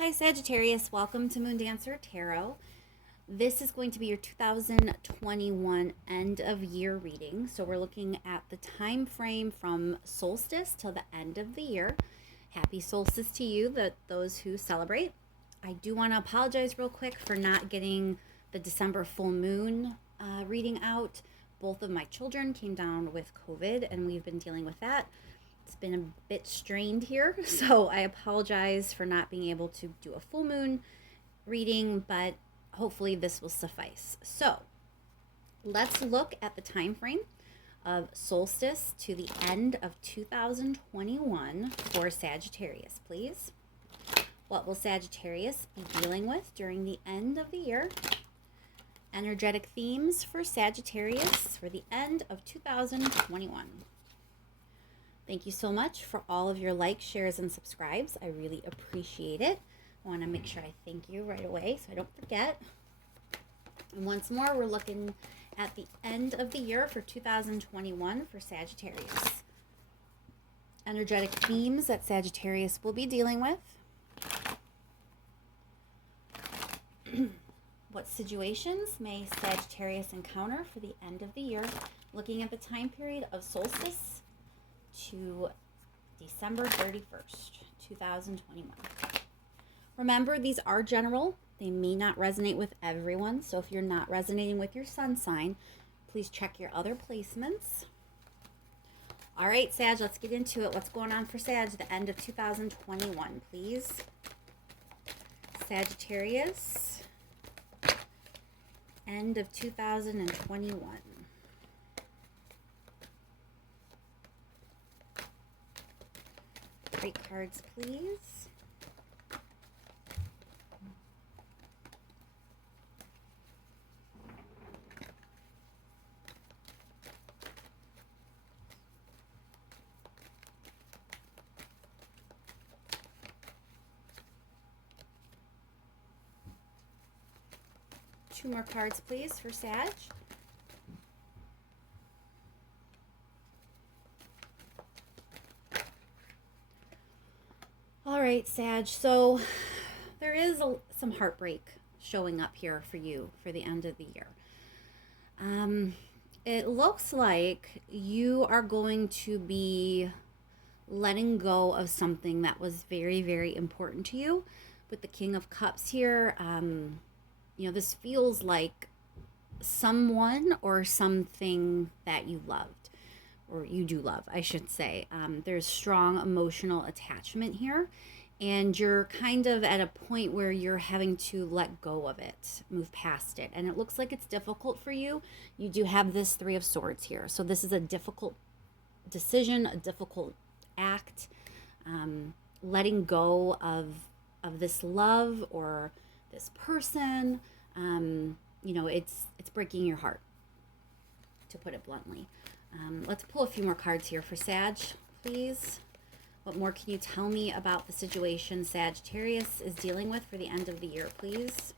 Hi Sagittarius, welcome to Moon Dancer Tarot. This is going to be your 2021 end of year reading. So we're looking at the time frame from solstice till the end of the year. Happy solstice to you, those who celebrate. I do want to apologize real quick for not getting the December full moon reading out. Both of my children came down with COVID and we've been dealing with that. It's been a bit strained here, so I apologize for not being able to do a full moon reading, but hopefully this will suffice. So let's look at the time frame of solstice to the end of 2021 for Sagittarius, please. What will Sagittarius be dealing with during the end of the year? Energetic themes for Sagittarius for the end of 2021. Thank you so much for all of your likes, shares, and subscribes. I really appreciate it. I want to make sure I thank you right away so I don't forget. And once more, we're looking at the end of the year for 2021 for Sagittarius. Energetic themes that Sagittarius will be dealing with. What situations may Sagittarius encounter for the end of the year? Looking at the time period of solstice to December 31st, 2021. Remember, these are general. They may not resonate with everyone. So if you're not resonating with your sun sign, please check your other placements. All right, Sag, let's get into it. What's going on for Sag the end of 2021, please? Sagittarius, end of 2021. Great cards, please. Two more cards, please, for Sag. All right, Sag, so there is some heartbreak showing up here for you for the end of the year. It looks like you are going to be letting go of something that was very, very important to you. With the King of Cups here, this feels like someone or something that you loved, or you do love, I should say. There's strong emotional attachment here, and you're kind of at a point where you're having to let go of it, move past it. And it looks like it's difficult for you. You do have this Three of Swords here. So this is a difficult decision, a difficult act, letting go of this love or this person. It's breaking your heart, to put it bluntly. Let's pull a few more cards here for Sag, please. What more can you tell me about the situation Sagittarius is dealing with for the end of the year, please?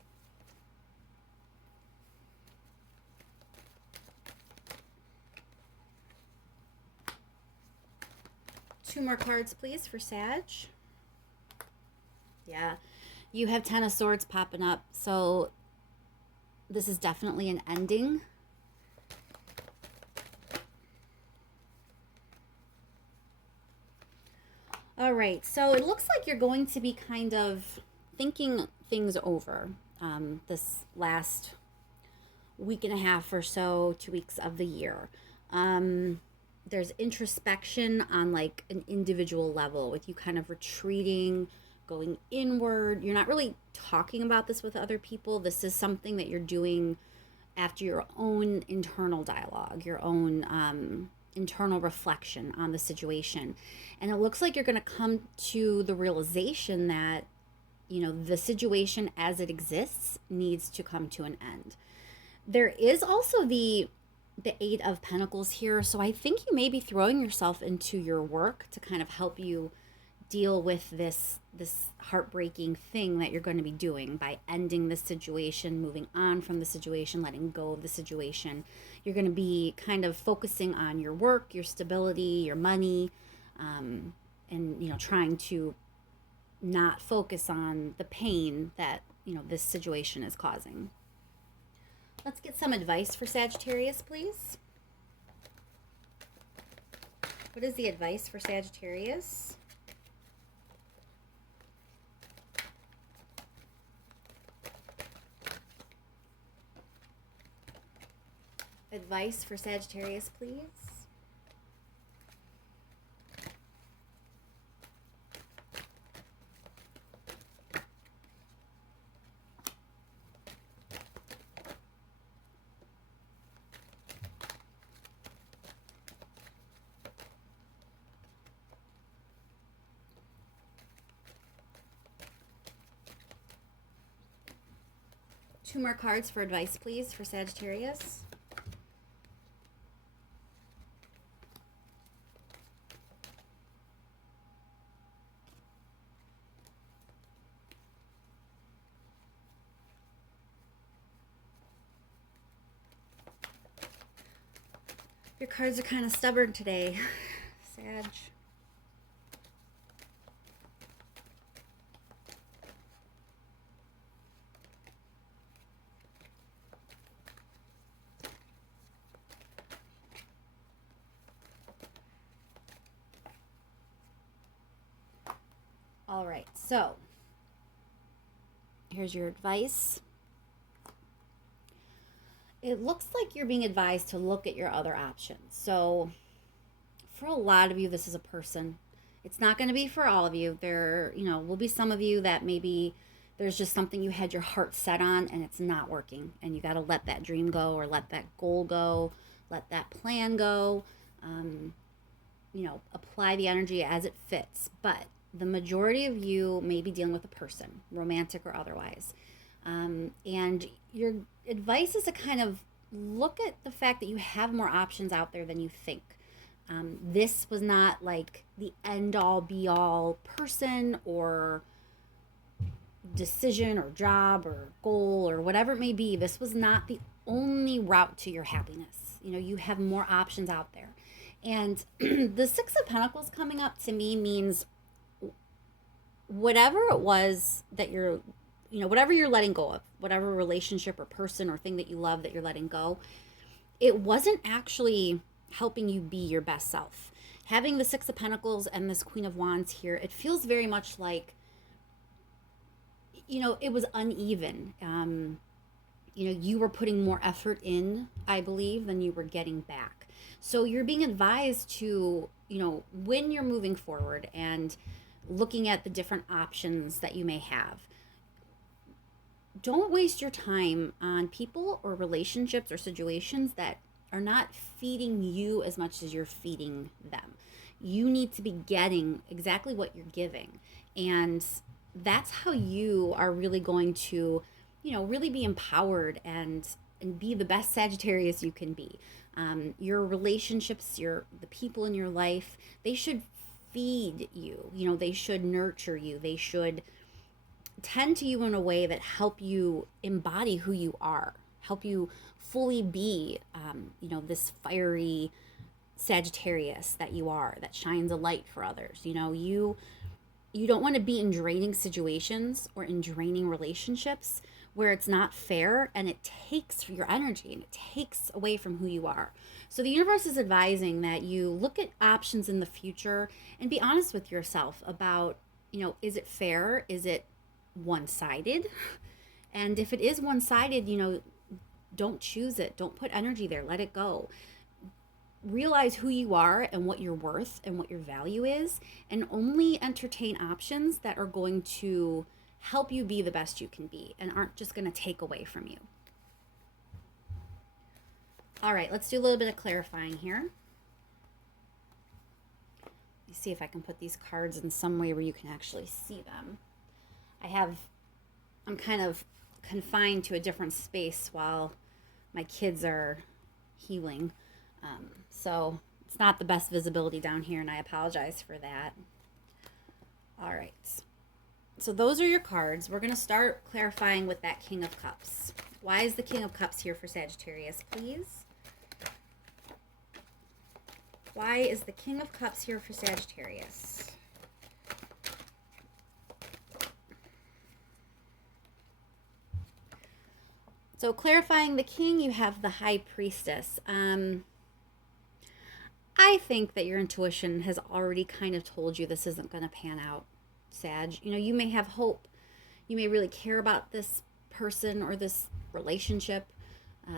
Two more cards, please, for Sag. Yeah, you have Ten of Swords popping up, so this is definitely an ending. All right, so it looks like you're going to be kind of thinking things over this last week and a half or so, 2 weeks of the year. There's introspection on like an individual level with you kind of retreating, going inward. You're not really talking about this with other people. This is something that you're doing after your own internal dialogue, your own internal reflection on the situation. And it looks like you're going to come to the realization that, the situation as it exists needs to come to an end. There is also the Eight of Pentacles here. So I think you may be throwing yourself into your work to kind of help you deal with this heartbreaking thing that you're going to be doing by ending the situation, moving on from the situation, letting go of the situation. You're going to be kind of focusing on your work, your stability, your money, and trying to not focus on the pain that, this situation is causing. Let's get some advice for Sagittarius, please. What is the advice for Sagittarius? Advice for Sagittarius, please. Two more cards for advice, please, for Sagittarius. Your cards are kind of stubborn today, Sag. All right, so here's your advice. It looks like you're being advised to look at your other options. So for a lot of you, this is a person. It's not going to be for all of you. There, will be some of you that maybe there's just something you had your heart set on and it's not working. And you got to let that dream go, or let that goal go, let that plan go. Apply the energy as it fits. But the majority of you may be dealing with a person, romantic or otherwise. And your advice is to kind of look at the fact that you have more options out there than you think. This was not like the end-all be-all person or decision or job or goal or whatever it may be. This was not the only route to your happiness. You have more options out there. And the Six of Pentacles coming up to me means whatever it was that whatever you're letting go of, whatever relationship or person or thing that you love that you're letting go, it wasn't actually helping you be your best self. Having the Six of Pentacles and this Queen of Wands here, it feels very much like, it was uneven. You were putting more effort in, I believe, than you were getting back. So you're being advised to, when you're moving forward and looking at the different options that you may have, don't waste your time on people or relationships or situations that are not feeding you as much as you're feeding them. You need to be getting exactly what you're giving. And that's how you are really going to, really be empowered and be the best Sagittarius you can be. Your relationships, the people in your life, they should feed you. They should nurture you. They should tend to you in a way that help you embody who you are, help you fully be, this fiery Sagittarius that you are, that shines a light for others. You don't want to be in draining situations or in draining relationships where it's not fair and it takes your energy and it takes away from who you are. So the universe is advising that you look at options in the future and be honest with yourself about, is it fair? Is it one-sided? And if it is one-sided, don't choose it. Don't put energy there. Let it go. Realize who you are and what you're worth and what your value is, and only entertain options that are going to help you be the best you can be and aren't just going to take away from you. All right, let's do a little bit of clarifying here. Let me see if I can put these cards in some way where you can actually see them. I'm kind of confined to a different space while my kids are healing. So it's not the best visibility down here, and I apologize for that. All right. So those are your cards. We're going to start clarifying with that King of Cups. Why is the King of Cups here for Sagittarius, please? Why is the King of Cups here for Sagittarius? So clarifying the king, you have the high priestess. I think that your intuition has already kind of told you this isn't going to pan out, Sag. You may have hope. You may really care about this person or this relationship,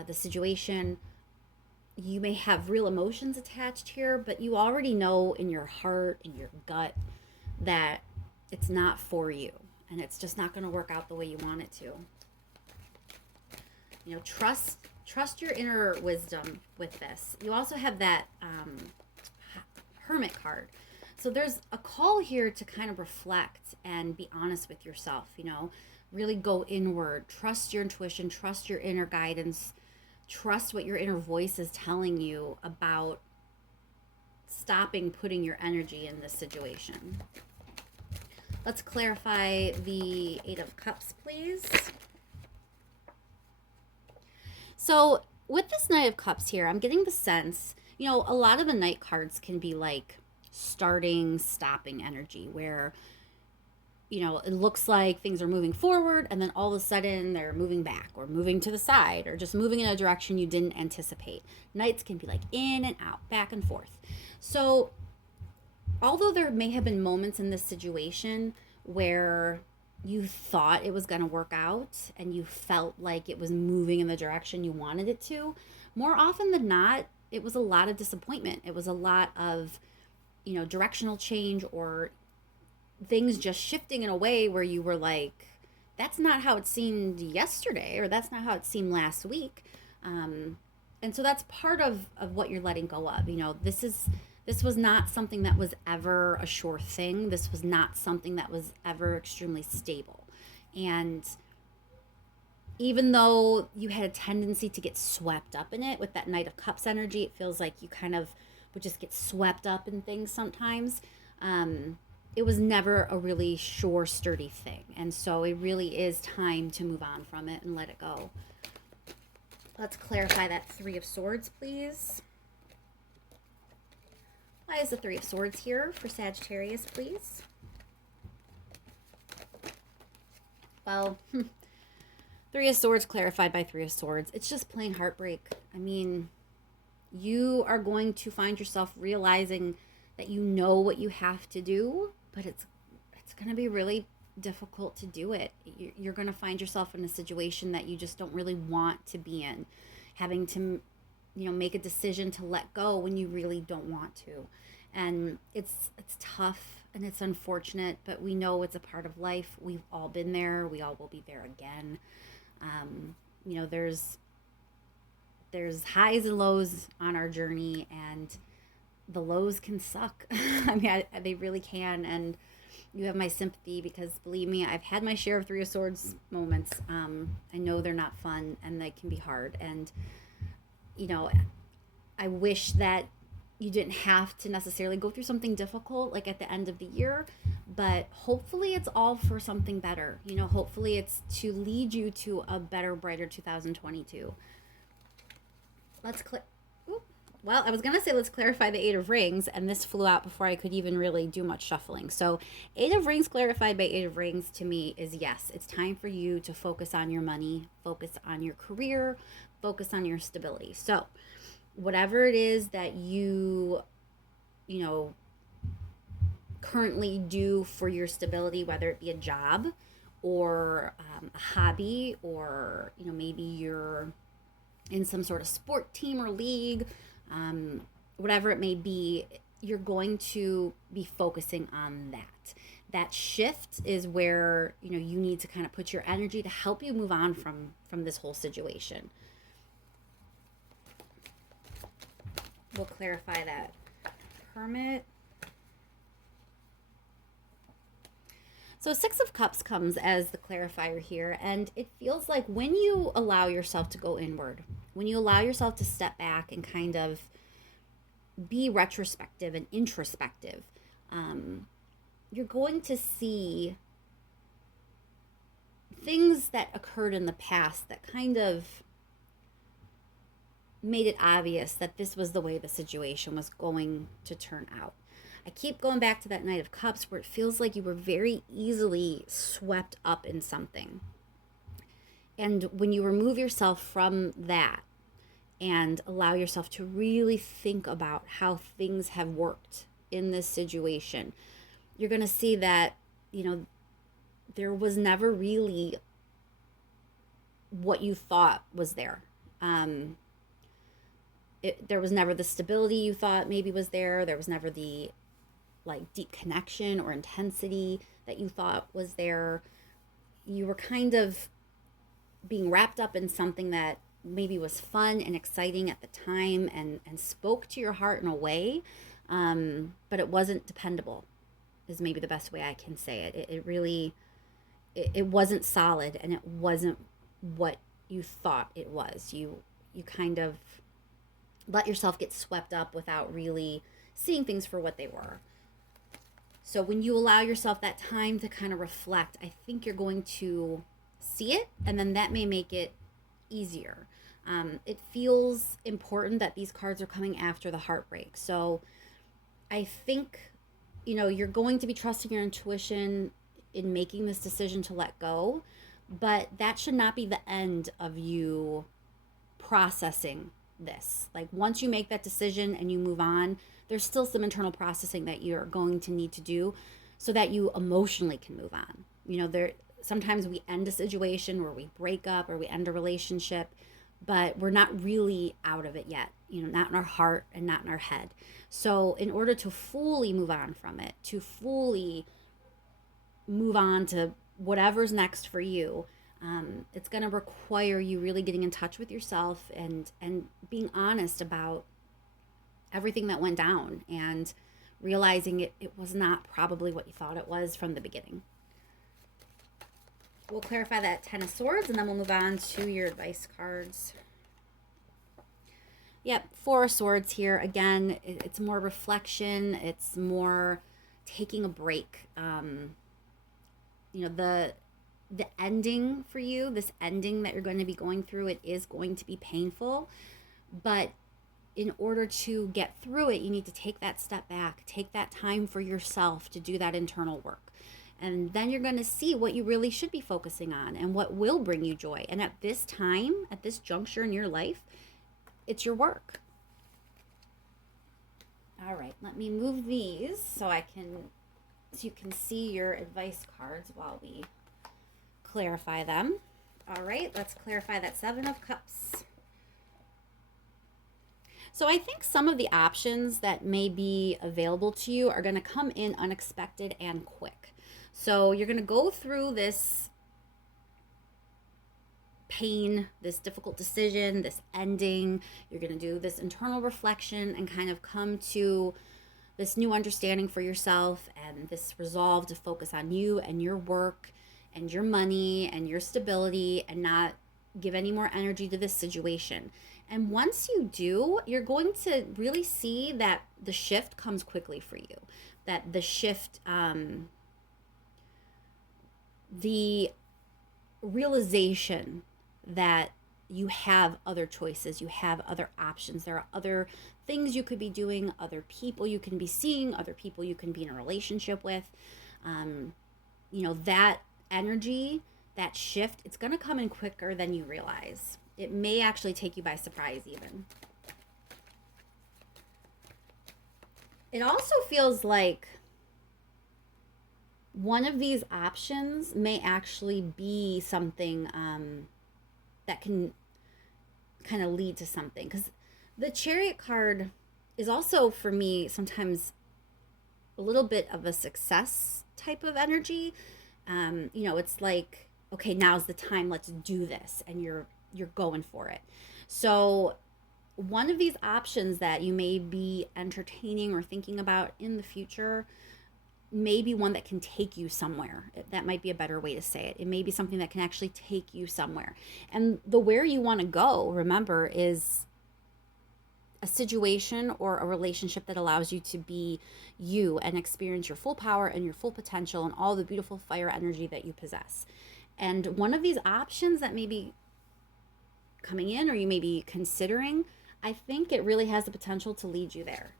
the situation. You may have real emotions attached here, but you already know in your heart, in your gut, that it's not for you and it's just not going to work out the way you want it to. Trust your inner wisdom with this. You also have that hermit card. So there's a call here to kind of reflect and be honest with yourself, really go inward, trust your intuition, trust your inner guidance, trust what your inner voice is telling you about stopping putting your energy in this situation. Let's clarify the Eight of Cups, please. So with this Knight of Cups here, I'm getting the sense, a lot of the Knight cards can be like starting, stopping energy where, it looks like things are moving forward and then all of a sudden they're moving back or moving to the side or just moving in a direction you didn't anticipate. Knights can be like in and out, back and forth. So although there may have been moments in this situation where you thought it was going to work out and you felt like it was moving in the direction you wanted it to, more often than not, it was a lot of disappointment. It was a lot of, directional change or things just shifting in a way where you were like, that's not how it seemed yesterday, or that's not how it seemed last week. And so that's part of what you're letting go of. This was not something that was ever a sure thing. This was not something that was ever extremely stable. And even though you had a tendency to get swept up in it with that Knight of Cups energy, it feels like you kind of would just get swept up in things sometimes. It was never a really sure, sturdy thing. And so it really is time to move on from it and let it go. Let's clarify that Three of Swords, please. Why is the Three of Swords here for Sagittarius, please? Well, Three of Swords clarified by Three of Swords. It's just plain heartbreak. I mean, you are going to find yourself realizing that you know what you have to do, but it's going to be really difficult to do it. You're going to find yourself in a situation that you just don't really want to be in, having to make a decision to let go when you really don't want to. And it's tough and it's unfortunate, but we know it's a part of life. We've all been there. We all will be there again. There's highs and lows on our journey, and the lows can suck. I mean, they really can. And you have my sympathy because, believe me, I've had my share of Three of Swords moments. I know they're not fun and they can be hard. And I wish that you didn't have to necessarily go through something difficult like at the end of the year, but hopefully it's all for something better. Hopefully it's to lead you to a better, brighter 2022. Well, I was going to say let's clarify the Eight of Rings, and this flew out before I could even really do much shuffling. So Eight of Rings clarified by Eight of Rings to me is yes, it's time for you to focus on your money, focus on your career, focus on your stability. So whatever it is that you currently do for your stability, whether it be a job or a hobby, or maybe you're in some sort of sport team or league, whatever it may be, you're going to be focusing on that. That shift is where you need to kind of put your energy to help you move on from this whole situation. We'll clarify that Hermit. So Six of Cups comes as the clarifier here, and it feels like when you allow yourself to go inward, when you allow yourself to step back and kind of be retrospective and introspective, you're going to see things that occurred in the past that kind of made it obvious that this was the way the situation was going to turn out. I keep going back to that Knight of Cups where it feels like you were very easily swept up in something. And when you remove yourself from that and allow yourself to really think about how things have worked in this situation, you're going to see that, there was never really what you thought was there. There was never the stability you thought maybe was there. There was never the deep connection or intensity that you thought was there. You were kind of being wrapped up in something that maybe was fun and exciting at the time and spoke to your heart in a way, but it wasn't dependable, is maybe the best way I can say it. It really, it wasn't solid, and it wasn't what you thought it was. You kind of let yourself get swept up without really seeing things for what they were. So when you allow yourself that time to kind of reflect, I think you're going to see it, and then that may make it easier. It feels important that these cards are coming after the heartbreak. So I think, you're going to be trusting your intuition in making this decision to let go, but that should not be the end of you processing this. Once you make that decision and you move on, there's still some internal processing that you're going to need to do so that you emotionally can move on. Sometimes we end a situation, or we break up, or we end a relationship, but we're not really out of it yet, not in our heart and not in our head. So in order to fully move on from it, to fully move on to whatever's next for you, it's going to require you really getting in touch with yourself and being honest about everything that went down, and realizing it was not probably what you thought it was from the beginning. We'll clarify that 10 of Swords, and then we'll move on to your advice cards. Yep, 4 of Swords here. Again, it's more reflection. It's more taking a break. The ending for you, this ending that you're going to be going through, it is going to be painful. But in order to get through it, you need to take that step back, take that time for yourself to do that internal work. And then you're going to see what you really should be focusing on and what will bring you joy. And at this time, at this juncture in your life, it's your work. All right, let me move these so you can see your advice cards while we clarify them. All right, let's clarify that 7 of Cups. So I think some of the options that may be available to you are going to come in unexpected and quick. So you're going to go through this pain, this difficult decision, this ending. You're going to do this internal reflection and kind of come to this new understanding for yourself and this resolve to focus on you and your work and your money and your stability and not give any more energy to this situation. And once you do, you're going to really see that the shift comes quickly for you. That the shift, the realization that you have other choices, you have other options. There are other things you could be doing, other people you can be seeing, other people you can be in a relationship with. That energy, that shift, it's going to come in quicker than you realize. It may actually take you by surprise even. It also feels like one of these options may actually be something that can kind of lead to something. Because the Chariot card is also, for me, sometimes a little bit of a success type of energy. It's like, okay, now's the time, let's do this. And you're going for it. So one of these options that you may be entertaining or thinking about in the future may be one that can take you somewhere. That might be a better way to say it. It may be something that can actually take you somewhere. And the where you want to go, remember, is a situation or a relationship that allows you to be you and experience your full power and your full potential and all the beautiful fire energy that you possess. And one of these options that may be coming in or you may be considering, I think it really has the potential to lead you there.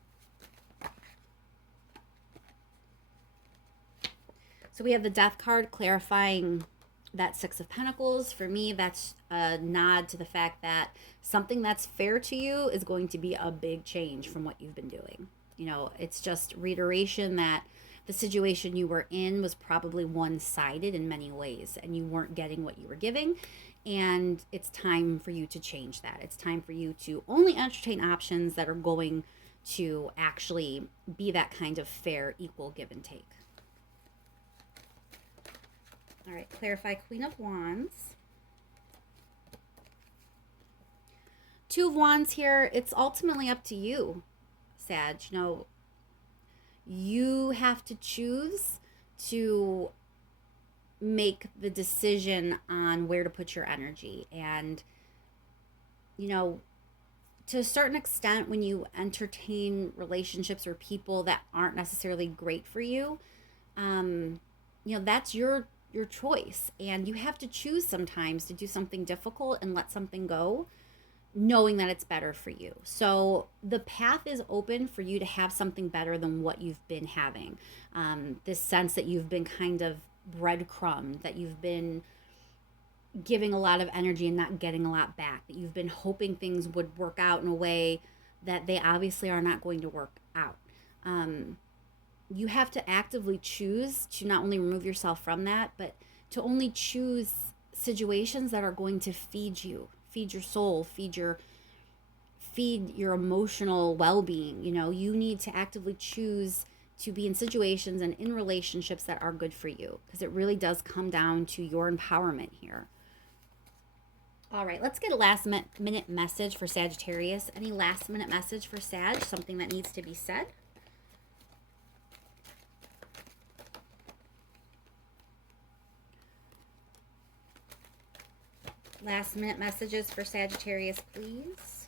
So we have the Death card clarifying that Six of Pentacles, for me, that's a nod to the fact that something that's fair to you is going to be a big change from what you've been doing. You know, it's just reiteration that the situation you were in was probably one-sided in many ways, and you weren't getting what you were giving. And it's time for you to change that. It's time for you to only entertain options that are going to actually be that kind of fair, equal give and take. All right, clarify Queen of Wands. Two of Wands here, it's ultimately up to you, Sag. You know, you have to choose to make the decision on where to put your energy. And, you know, to a certain extent, when you entertain relationships or people that aren't necessarily great for you, you know, that's your choice. And you have to choose sometimes to do something difficult and let something go, knowing that it's better for you. So the path is open for you to have something better than what you've been having. This sense that you've been kind of breadcrumbed, that you've been giving a lot of energy and not getting a lot back, that you've been hoping things would work out in a way that they obviously are not going to work out. You have to actively choose to not only remove yourself from that, but to only choose situations that are going to feed you, feed your soul, feed your emotional well-being. You know, you need to actively choose to be in situations and in relationships that are good for you, because it really does come down to your empowerment here. All right, let's get a last minute message for Sagittarius. Any last minute message for Sag, something that needs to be said? Last minute messages for Sagittarius, please.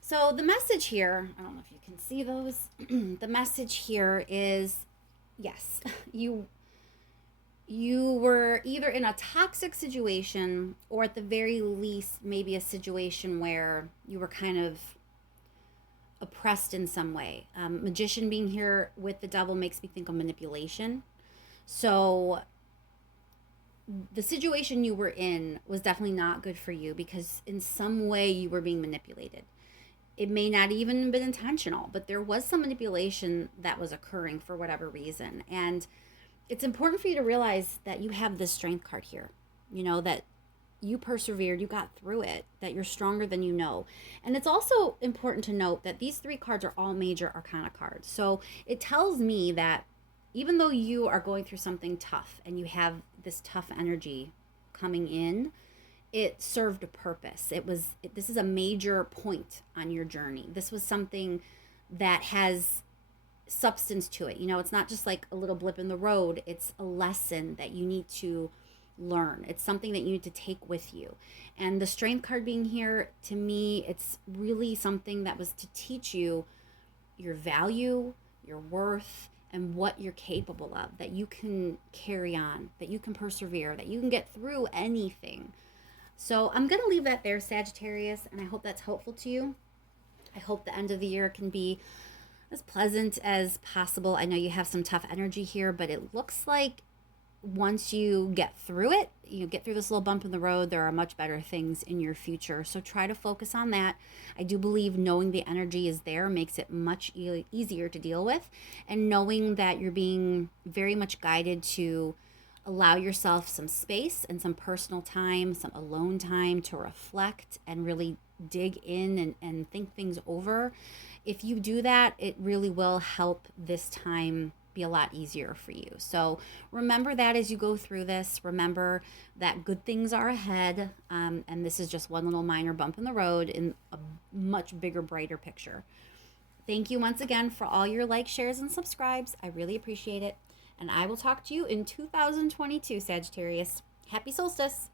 So the message here, I don't know if you can see those. The message here is, yes, you were either in a toxic situation, or at the very least, maybe a situation where you were kind of oppressed in some way. Magician being here with the devil makes me think of manipulation. So the situation you were in was definitely not good for you, because in some way you were being manipulated. It may not even have been intentional, but there was some manipulation that was occurring for whatever reason. And it's important for you to realize that you have this strength card here. You know, that you persevered, you got through it, that you're stronger than you know. And it's also important to note that these three cards are all major arcana cards. So it tells me that even though you are going through something tough and you have this tough energy coming in, it served a purpose. This is a major point on your journey. This was something that has substance to it. You know, it's not just like a little blip in the road. It's a lesson that you need to learn. It's something that you need to take with you. And the strength card being here, to me, it's really something that was to teach you your value, your worth, and what you're capable of, that you can carry on, that you can persevere, that you can get through anything. So I'm going to leave that there, Sagittarius, and I hope that's helpful to you. I hope the end of the year can be as pleasant as possible. I know you have some tough energy here, but it looks like once you get through it, you get through this little bump in the road, there are much better things in your future. So try to focus on that. I do believe knowing the energy is there makes it much easier to deal with, and knowing that you're being very much guided to allow yourself some space and some personal time, some alone time to reflect and really dig in and think things over. If you do that, it really will help this time be a lot easier for you. So remember that as you go through this. Remember that good things are ahead, and this is just one little minor bump in the road in a much bigger, brighter picture. Thank you once again for all your likes, shares, and subscribes. I really appreciate it. And I will talk to you in 2022, Sagittarius. Happy Solstice!